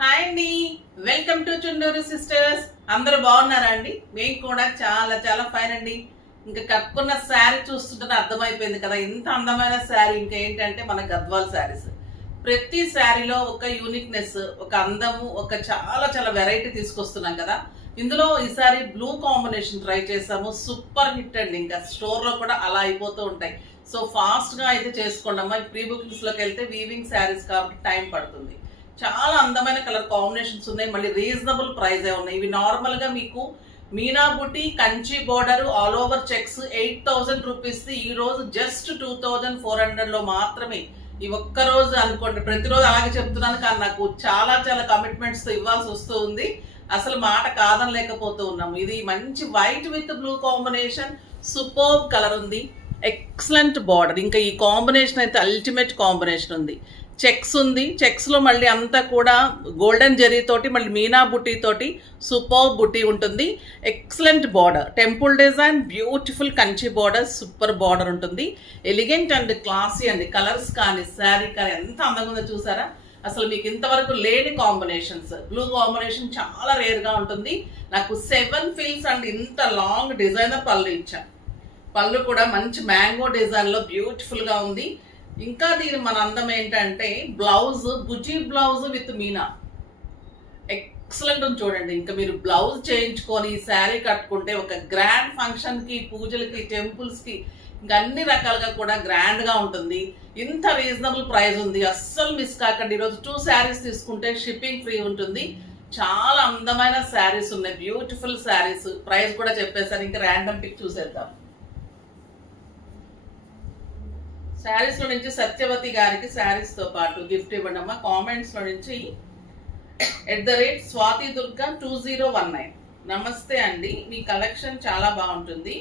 Hi అండి, welcome to Chunduru sisters. అందరూ బాగున్నారా అండి? మేము కూడా చాలా చాలా ఫైన్ అండి. ఇంకా కట్టుకున్న శారీ చూస్తుంటే అర్థమైపోయింది కదా, ఇంత అందమైన శారీ ఇంకా ఏంటంటే మన గద్వాల్ శారీస్. ప్రతి శారీలో ఒక యూనిక్నెస్, ఒక అందము, ఒక చాలా చాలా వెరైటీ తీసుకొస్తున్నాం కదా. ఇందులో ఈసారి బ్లూ కాంబినేషన్ ట్రై చేసాము, సూపర్ హిట్ అండి. ఇంకా స్టోర్లో కూడా అలా అయిపోతూ ఉంటాయి. సో ఫాస్ట్గా అయితే చేసుకోండి అమ్మా. ప్రీ బుకింగ్స్లోకి వెళ్తే వీవింగ్ శారీస్ కాబట్టి టైం పడుతుంది. చాలా అందమైన కలర్ కాంబినేషన్స్ ఉన్నాయి, మళ్ళీ రీజనబుల్ ప్రైజే ఉన్నాయి. ఇవి నార్మల్గా మీకు మీనా బుటీ Kanchi border all over checks 8,000 rupees, ఈ రోజు జస్ట్ 2,400లో మాత్రమే. ఈ ఒక్క రోజు అనుకోండి, ప్రతిరోజు అలాగే చెప్తున్నాను కానీ నాకు చాలా చాలా కమిట్మెంట్స్తో ఇవ్వాల్సి వస్తూ ఉంది. అసలు మాట కాదనలేకపోతూ ఉన్నాము. ఇది మంచి white with blue combination, super colour ఉంది, ఎక్సలెంట్ బార్డర్. ఇంకా ఈ కాంబినేషన్ అయితే అల్టిమేట్ కాంబినేషన్ ఉంది. చెక్స్ ఉంది, చెక్స్లో మళ్ళీ అంతా కూడా గోల్డెన్ జెరీ తోటి మళ్ళీ మీనా బుటీ తోటి సూపర్ బుటీ ఉంటుంది. Excellent border, temple design, beautiful Kanchi border, super border ఉంటుంది. ఎలిగెంట్ అండ్ క్లాసీ అండి. కలర్స్ కానీ శారీ కానీ ఎంత అందంగా ఉందో చూసారా. అసలు మీకు ఇంతవరకు లేని కాంబినేషన్స్. బ్లూ కాంబినేషన్ చాలా రేర్గా ఉంటుంది. నాకు 7 ఫీల్స్ అండ్ ఇంత లాంగ్ డిజైనర్ పళ్ళు ఇచ్చాను. పళ్ళు కూడా మంచి మ్యాంగో డిజైన్లో బ్యూటిఫుల్గా ఉంది. ఇంకా దీని మన అందం ఏంటంటే బ్లౌజ్, బుజీ బ్లౌజ్ విత్ మీనా, ఎక్సలెంట్ ఉంది చూడండి. ఇంకా మీరు బ్లౌజ్ చేయించుకొని ఈ శారీ కట్టుకుంటే ఒక గ్రాండ్ ఫంక్షన్కి, పూజలకి, టెంపుల్స్కి, ఇంకా అన్ని రకాలుగా కూడా గ్రాండ్గా ఉంటుంది. ఇంత రీజనబుల్ ప్రైస్ ఉంది, అస్సలు మిస్ కాకండి. ఈరోజు 2 శారీస్ తీసుకుంటే షిప్పింగ్ ఫ్రీ ఉంటుంది. చాలా అందమైన శారీస్ ఉన్నాయి, బ్యూటిఫుల్ శారీస్. ప్రైస్ కూడా చెప్పేసారు, ఇంకా ర్యాండమ్ పిక్ చూసేద్దాం. శారీస్లో నుంచి సత్యవతి గారికి శారీస్తో పాటు గిఫ్ట్ ఇవ్వండి అమ్మా. కామెంట్స్లో నుంచి @స్వాతి దుర్గా 2019 నమస్తే అండి, మీ కలెక్షన్ చాలా బాగుంటుంది,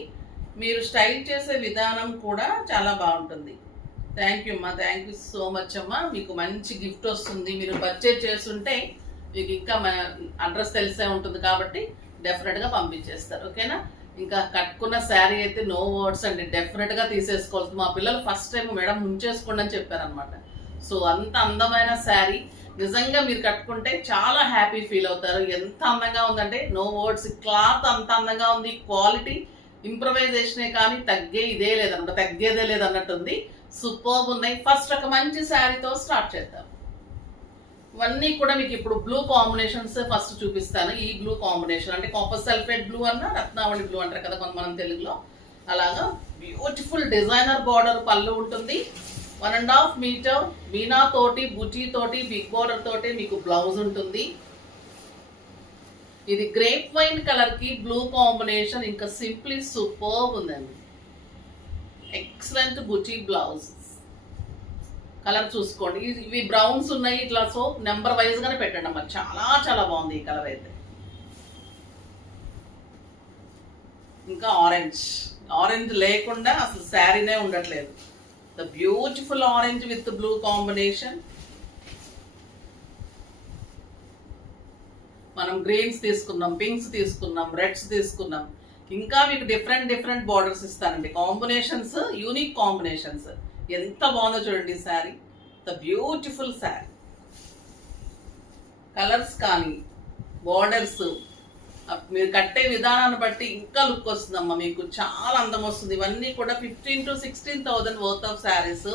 మీరు స్టైల్ చేసే విధానం కూడా చాలా బాగుంటుంది. థ్యాంక్ యూ అమ్మా, థ్యాంక్ యూ సో మచ్ అమ్మా. మీకు మంచి గిఫ్ట్ వస్తుంది. మీరు పర్చేజ్ చేస్తుంటే మీకు ఇంకా మన అడ్రస్ తెలిసే ఉంటుంది కాబట్టి డెఫినెట్గా పంపించేస్తారు. ఓకేనా? ఇంకా కట్టుకున్న శారీ అయితే నో వర్డ్స్ అండి, డెఫినెట్గా తీసేసుకోవాలి. మా పిల్లలు ఫస్ట్ టైం మేడం ముంచేసుకోండి అని చెప్పారనమాట. సో అంత అందమైన శారీ నిజంగా మీరు కట్టుకుంటే చాలా హ్యాపీ ఫీల్ అవుతారు. ఎంత అందంగా ఉందంటే నో వర్డ్స్. క్లాత్ అంత అందంగా ఉంది, క్వాలిటీ ఇంప్రవైజేషనే కానీ తగ్గేదే లేదన్నట్టుంది. సూపర్బ్ ఉన్నాయి. ఫస్ట్ ఒక మంచి శారీతో స్టార్ట్ చేద్దాం. ఇవన్నీ కూడా మీకు ఇప్పుడు బ్లూ కాంబినేషన్స్ ఫస్ట్ చూపిస్తాను. ఈ బ్లూ కాంబినేషన్ అంటే కాపర్ సల్ఫేట్ బ్లూ అన్న రత్నావళి బ్లూ అంటారు కదా మనం తెలుగులో. అలాగా బ్యూటిఫుల్ డిజైనర్ బార్డర్ పళ్ళు ఉంటుంది. 1.5 మీటర్ మీనా తోటి, బుటీ తోటి, బిగ్ బార్డర్ తోటి మీకు బ్లౌజ్ ఉంటుంది. ఇది గ్రేప్ వైన్ కలర్ కి బ్లూ కాంబినేషన్, ఇంకా సింప్లీ సూపర్బ్ ఉందండి. ఎక్సలెంట్ బుటీ బ్లౌజ్. కలర్ చూసుకోండి, ఇవి బ్రౌన్స్ ఉన్నాయి ఇట్లా. సో నెంబర్ వైజ్ గానే పెట్టండి అమ్మా. చాలా చాలా బాగుంది ఈ కలర్ అయితే. ఇంకా ఆరెంజ్ లేకుండా అసలు శారీనే ఉండట్లేదు. The beautiful orange with blue combination. మనం గ్రీన్స్ తీసుకున్నాం, పింక్స్ తీసుకున్నాం, రెడ్స్ తీసుకున్నాం. ఇంకా మీకు డిఫరెంట్ బార్డర్స్ ఇస్తానండి. Combinations, unique combinations. ఎంత బాగుందో చూడండి ఈ sari. The beautiful sari. Colours కానీ బార్డర్స్ మీరు కట్టే విధానాన్ని బట్టి ఇంకా లుక్ వస్తుందమ్మా. మీకు చాలా అందం వస్తుంది. ఇవన్నీ కూడా 15,000 to 16,000 వర్త్ ఆఫ్ శారీస్.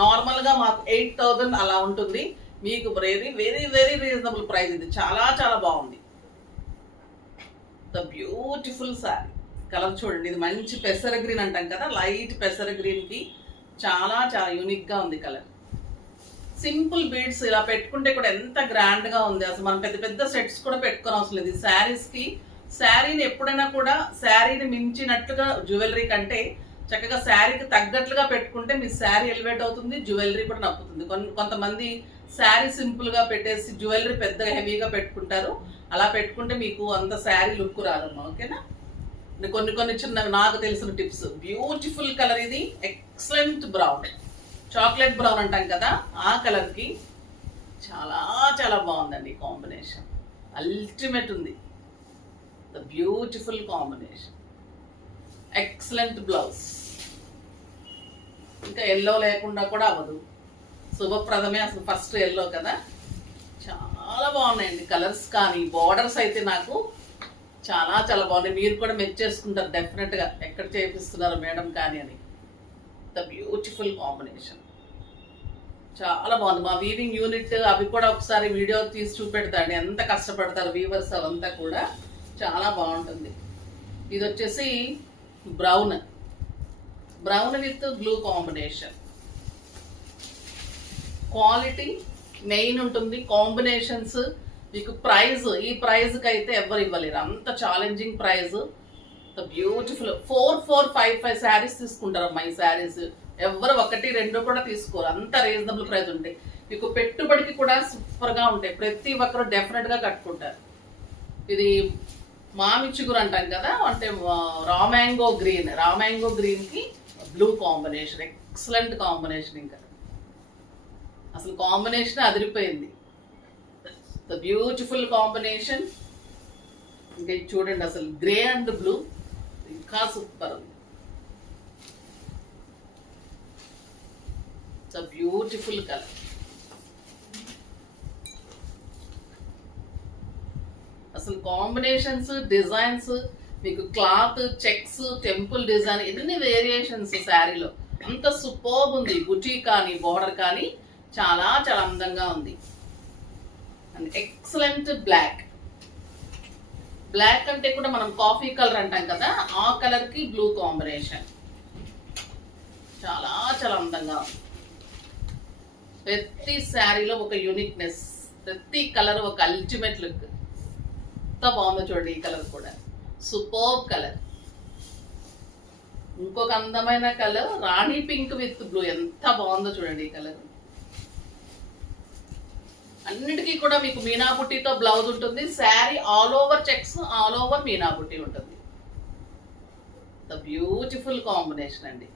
నార్మల్గా మాకు 8,000 అలా ఉంటుంది. మీకు very very very reasonable price. ఇది చాలా చాలా బాగుంది. The beautiful sari. కలర్ చూడండి, ఇది మంచి పెసర గ్రీన్ అంటాం కదా, లైట్ పెసర గ్రీన్కి చాలా చాలా యూనిక్గా ఉంది కలర్. సింపుల్ బీడ్స్ ఇలా పెట్టుకుంటే కూడా ఎంత గ్రాండ్గా ఉంది. అసలు మనం పెద్ద పెద్ద సెట్స్ కూడా పెట్టుకోని అవసరం లేదు. శారీస్కి శారీని ఎప్పుడైనా కూడా శారీని మించినట్టుగా జ్యువెలరీ కంటే చక్కగా శారీకి తగ్గట్లుగా పెట్టుకుంటే మీ శారీ ఎలివేట్ అవుతుంది, జ్యువెలరీ కూడా నప్పుతుంది. కొంతమంది శారీ సింపుల్గా పెట్టేసి జ్యువెలరీ పెద్దగా హెవీగా పెట్టుకుంటారు. అలా పెట్టుకుంటే మీకు అంత శారీ లుక్ రాదమ్మా. ఓకేనా? కొన్ని చిన్న నాకు తెలిసిన టిప్స్. బ్యూటిఫుల్ కలర్ ఇది. ఎక్సలెంట్ బ్రౌన్, చాక్లెట్ బ్రౌన్ అంటాం కదా, ఆ కలర్కి చాలా చాలా బాగుందండి కాంబినేషన్. అల్టిమేట్ ఉంది. The beautiful combination. Excellent blouse. ఇంకా ఎల్లో లేకుండా కూడా అవ్వదు. శుభప్రదమే అసలు. ఫస్ట్ ఎల్లో కదా, చాలా బాగున్నాయండి కలర్స్ కానీ బార్డర్స్ అయితే నాకు చాలా చాలా బాగున్నాయి. మీరు కూడా మెచ్చేసుకుంటారు డెఫినెట్గా, ఎక్కడ చేపిస్తున్నారు మేడం కానీ అని. ద బ్యూటిఫుల్ కాంబినేషన్ చాలా బాగుంది. మా వీవింగ్ యూనిట్ అవి కూడా ఒకసారి వీడియో తీసి చూపెడతాండి, ఎంత కష్టపడతారు వీవర్స్ అవంతా కూడా. చాలా బాగుంటుంది. ఇది వచ్చేసి brown with blue combination. Quality main ఉంటుంది, కాంబినేషన్స్ మీకు ప్రైజ్, ఈ ప్రైజ్కి అయితే ఎవరు ఇవ్వలేరు, అంత ఛాలెంజింగ్ ప్రైజ్. బ్యూటిఫుల్ 4-5 శారీస్ తీసుకుంటారమ్మా ఈ శారీస్. ఎవరు 1-2 కూడా తీసుకోరు, అంత రీజనబుల్ ప్రైస్ ఉంటాయి. మీకు పెట్టుబడికి కూడా సూపర్గా ఉంటాయి, ప్రతి ఒక్కరు డెఫినెట్గా కట్టుకుంటారు. ఇది మామి చిగురు అంటాం కదా, అంటే రామ్యాంగో గ్రీన్కి బ్లూ కాంబినేషన్, ఎక్సలెంట్ కాంబినేషన్. ఇంకా అసలు కాంబినేషన్ అదిరిపోయింది. The beautiful combination. ఇంకా చూడండి అసలు గ్రే అండ్ బ్లూ ఇంకా సూపర్ ఉంది. It's a beautiful colour. అసలు కాంబినేషన్స్, డిజైన్స్, మీకు క్లాత్, చెక్స్, టెంపుల్ డిజైన్, ఎన్ని వేరియేషన్స్ శారీలో, అంత సూపర్బ్ ఉంది. బుటీ కానీ బార్డర్ కానీ చాలా చాలా అందంగా ఉంది. అండ్ ఎక్సలెంట్ బ్లాక్ అంటే కూడా మనం కాఫీ కలర్ అంటాం కదా, ఆ కలర్ కి బ్లూ కాంబినేషన్ చాలా చాలా అందంగా ఉంది. ప్రతి శారీలో ఒక యూనిక్నెస్, ప్రతి కలర్ ఒక అల్టిమేట్ లుక్. ఎంత బాగుందో చూడండి, ఈ కలర్ కూడా సూపర్బ్ కలర్. ఇంకొక అందమైన colour Rani pink with blue, ఎంత బాగుందో చూడండి ఈ కలర్. అన్నిటికీ కూడా మీకు మీనా బుట్టీతో బ్లౌజ్ ఉంటుంది. Sari all over checks, all over మీనా బుట్టీ ఉంటుంది. ద బ్యూటిఫుల్ కాంబినేషన్ అండి.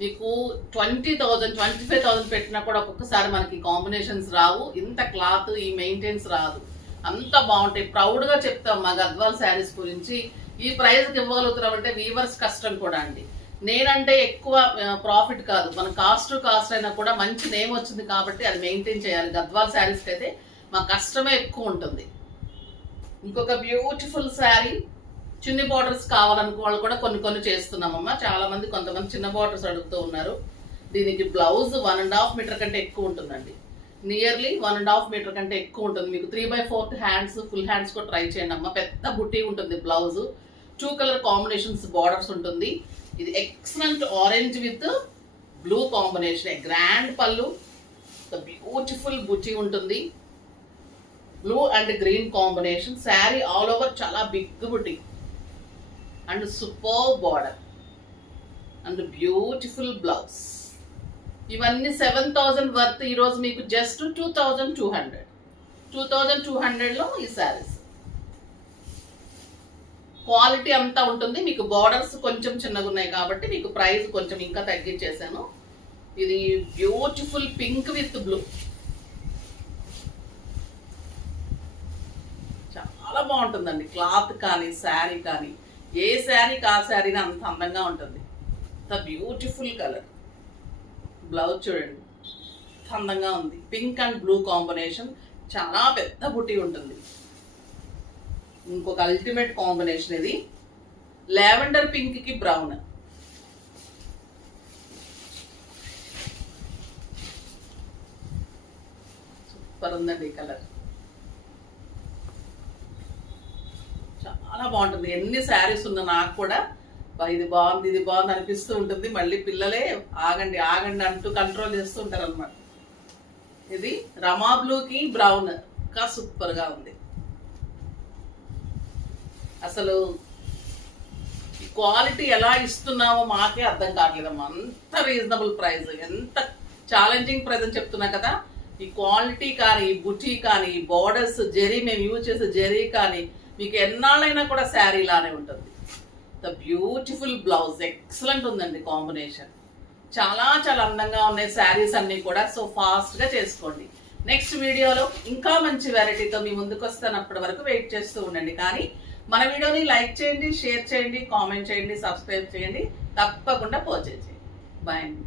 మీకు 20,000 25,000 పెట్టినా కూడా ఒక్కొక్కసారి మనకి కాంబినేషన్స్ రావు, ఇంత క్లాత్ ఈ మెయింటెన్స్ రాదు, అంత బాగుంటాయి. ప్రౌడ్గా చెప్తాం మా గద్వాల్ శారీస్ గురించి. ఈ ప్రైస్కి ఇవ్వగలుగుతున్నాం అంటే వీవర్స్ కష్టం కూడా అండి. నేనంటే ఎక్కువ ప్రాఫిట్ కాదు, మన కాస్ట్ అయినా కూడా మంచి నేమ్ వచ్చింది కాబట్టి అది మెయింటైన్ చేయాలి. గద్వాల్ శారీస్కి అయితే మా కష్టమే ఎక్కువ ఉంటుంది. ఇంకొక బ్యూటిఫుల్ శారీ, చిన్ని బార్డర్స్ కావాలనుకో వాళ్ళు కూడా కొన్ని చేస్తున్నామమ్మా. చాలా మంది కొంతమంది చిన్న బార్డర్స్ అడుగుతూ ఉన్నారు. దీనికి బ్లౌజ్ 1.5 మీటర్ కంటే ఎక్కువ ఉంటుందండి, నియర్లీ 1.5 మీటర్ కంటే ఎక్కువ ఉంటుంది. మీకు 3/4 హ్యాండ్స్, ఫుల్ హ్యాండ్స్ కూడా ట్రై చేయండి అమ్మా. పెద్ద బుట్టి ఉంటుంది బ్లౌజ్, 2 కలర్ కాంబినేషన్స్ బార్డర్స్ ఉంటుంది. ఇది excellent orange with blue combination, grand పళ్ళు, బ్యూటిఫుల్ బుట్టి ఉంటుంది. Blue and green combination. Sari all over చాలా బిగ్ బుట్టి and super border and beautiful blouse. ఇవన్నీ 7,000 వర్త్. ఈరోజు మీకు జస్ట్ 2,200లో ఈ శారీస్. క్వాలిటీ అంతా ఉంటుంది. మీకు బార్డర్స్ కొంచెం చిన్నగా ఉన్నాయి కాబట్టి మీకు ప్రైస్ కొంచెం ఇంకా తగ్గించేసాను. ఇది బ్యూటిఫుల్ పింక్ విత్ బ్లూ, చాలా బాగుంటుందండి. క్లాత్ కానీ శారీ కానీ, ఏ శారీకి ఆ శారీని అంత అందంగా ఉంటుంది. The beautiful colour. బ్లౌజ్ చూడండి అందంగా ఉంది. పింక్ అండ్ బ్లూ కాంబినేషన్, చాలా పెద్ద బుట్టి ఉంటుంది. ఇంకొక అల్టిమేట్ కాంబినేషన్ ఇది లావెండర్ పింక్ కి బ్రౌన్. సూపర్ ఉందండి ఈ కలర్, చాలా బాగుంటుంది. ఎన్ని శారీస్ ఉన్నా నాకు కూడా ఇది బాగుంది అనిపిస్తూ ఉంటుంది. మళ్ళీ పిల్లలే ఆగండి అంటూ కంట్రోల్ చేస్తూ ఉంటారు అనమాట. ఇది రమా బ్లూకి బ్రౌన్, ఇంకా సూపర్గా ఉంది. అసలు క్వాలిటీ ఎలా ఇస్తున్నామో మాకే అర్థం కావట్లేదమ్మా. అంత రీజనబుల్ ప్రైస్, ఎంత ఛాలెంజింగ్ ప్రైస్ అని చెప్తున్నా కదా. ఈ క్వాలిటీ కానీ, ఈ బుటీ కానీ, ఈ బోర్డర్స్, జరీ, మేము యూజ్ చేసే జరీ కానీ మీకు ఎన్నాళ్ళైనా కూడా శారీ లానే ఉంటుంది. ద బ్యూటిఫుల్ బ్లౌజ్ ఎక్సలెంట్ ఉందండి కాంబినేషన్. చాలా చాలా అందంగా ఉన్నాయి శారీస్ అన్నీ కూడా. సో ఫాస్ట్గా చేసుకోండి. నెక్స్ట్ వీడియోలో ఇంకా మంచి వెరైటీతో మీ ముందుకు వస్తాను. అప్పటి వరకు వెయిట్ చేస్తూ ఉండండి. కానీ మన వీడియోని లైక్ చేయండి, షేర్ చేయండి, కామెంట్ చేయండి, సబ్స్క్రైబ్ చేయండి, తప్పకుండా పర్చేజ్ చేయండి. బాయ్ అండి.